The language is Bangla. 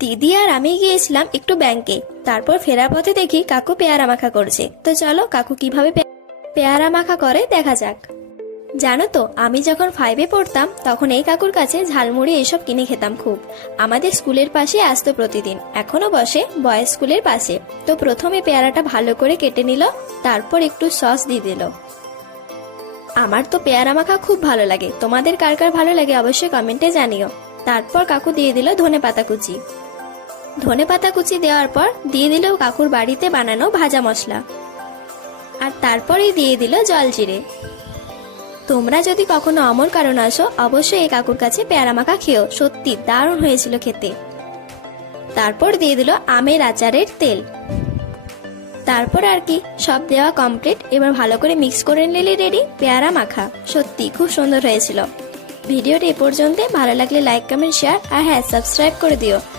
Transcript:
দিদি আর আমি গিয়েছিলাম একটু ব্যাংকে। তারপর ফেরার পথে দেখি কাকু পেয়ারা মাখা করছে। তো চলো কাকু কিভাবে পেয়ারা মাখা করে দেখা যাক। জানো তো, আমি যখন 5-এ পড়তাম তখন এই কাকুর কাছে ঝালমুড়ি এসব কিনে খেতাম খুব। আমাদের স্কুলের পাশে আসতো প্রতিদিন, এখনো বসে বয়েজ স্কুলের পাশে। তো প্রথমে পেয়ারাটা ভালো করে কেটে নিল, তারপর একটু সস দিয়ে দিল। আমার তো পেয়ারা মাখা খুব ভালো লাগে, তোমাদের কার কার ভালো লাগে অবশ্যই কমেন্টে জানিও। তারপর কাকু দিয়ে দিল ধনেপাতা কুচি। ধনেপাতা কুচি দেওয়ার পর দিয়ে দিল কাকুর বাড়িতে বানানো ভাজা মশলা, আর তারপরেই দিয়ে দিল জলজিরে। তোমরা যদি কখনো অমর কারণ আসো অবশ্যই এই কাকুর কাছে পেয়ারা মাখা খেও, সত্যি দারুণ হয়েছিল খেতে। তারপর দিয়ে দিল আমের আচারের তেল। তারপর আর কি, সব দেওয়া কমপ্লিট। এবার ভালো করে মিক্স করে নিলে রেডি পেয়ারা মাখা। সত্যি খুব সুন্দর হয়েছিল। ভিডিওটি এ পর্যন্ত, ভালো লাগলে লাইক কমেন্ট শেয়ার আর হ্যাঁ সাবস্ক্রাইব করে দিও।